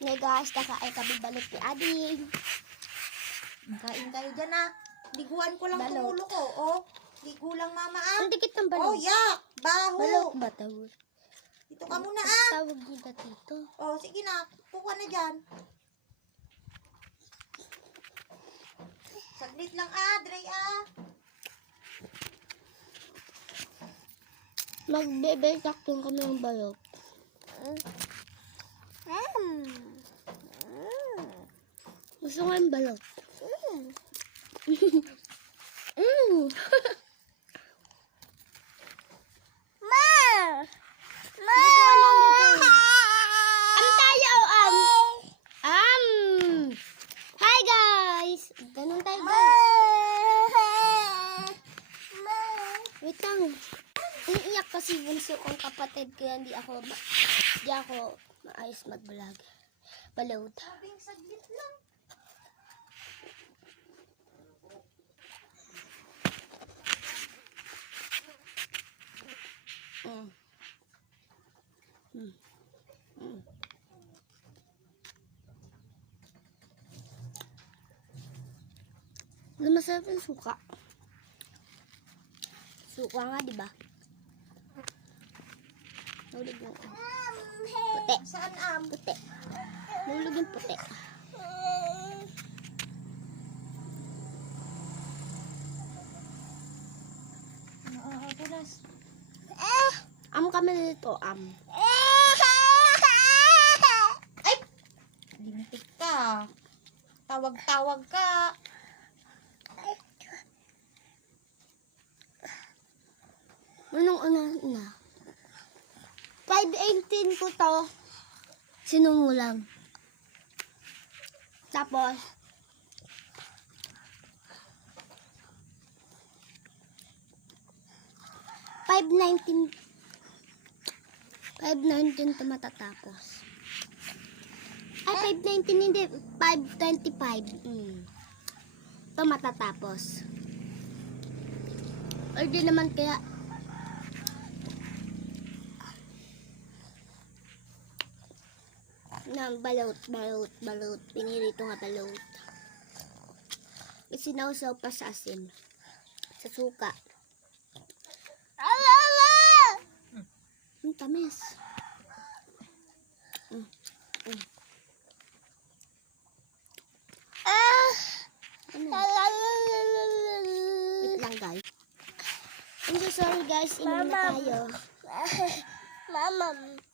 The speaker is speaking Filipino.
Ngayon guys, nakain kami balot ni Ading. Kain kayo dyan ah. Liguan ko lang Balot. tumulo ko. Oh, ligo lang mama ah. Ang dikit ng Oh, balot. yak! Baho! Balot ba tawag? Dito ka muna ah. Tawag nila dito. Oh, sige na. Puka na dyan. Saglit lang ah, Dre ah. Magbe-bake-acting kami ng balot. Gusto ko yung balot. Hi guys! Ganun tayo guys. Wait lang. Iniiyak kasi bunso kong kapatid kaya hindi ako maayos mag-vlog. Balot. Sabing saglit lang. Masarap yung suka. Suka nga, di ba? Nahulog yung puti. Saan am? Puti. Nahulog yung puti. Punas. Kami dito, Ay! Lintik ka. Tawag-tawag ka. Anong na? 5:18 ko to. Sinungulang. Tapos, $5.19 to matatapos. Ay, 5.19 hindi. 5.25. Ito matatapos. Or di naman kaya na balot. Pinirito nga balot. Isinawsaw pa sa asin. Sa suka. Ang tamis. Wait lang guys. I'm so sorry guys. Inom na tayo. Mama.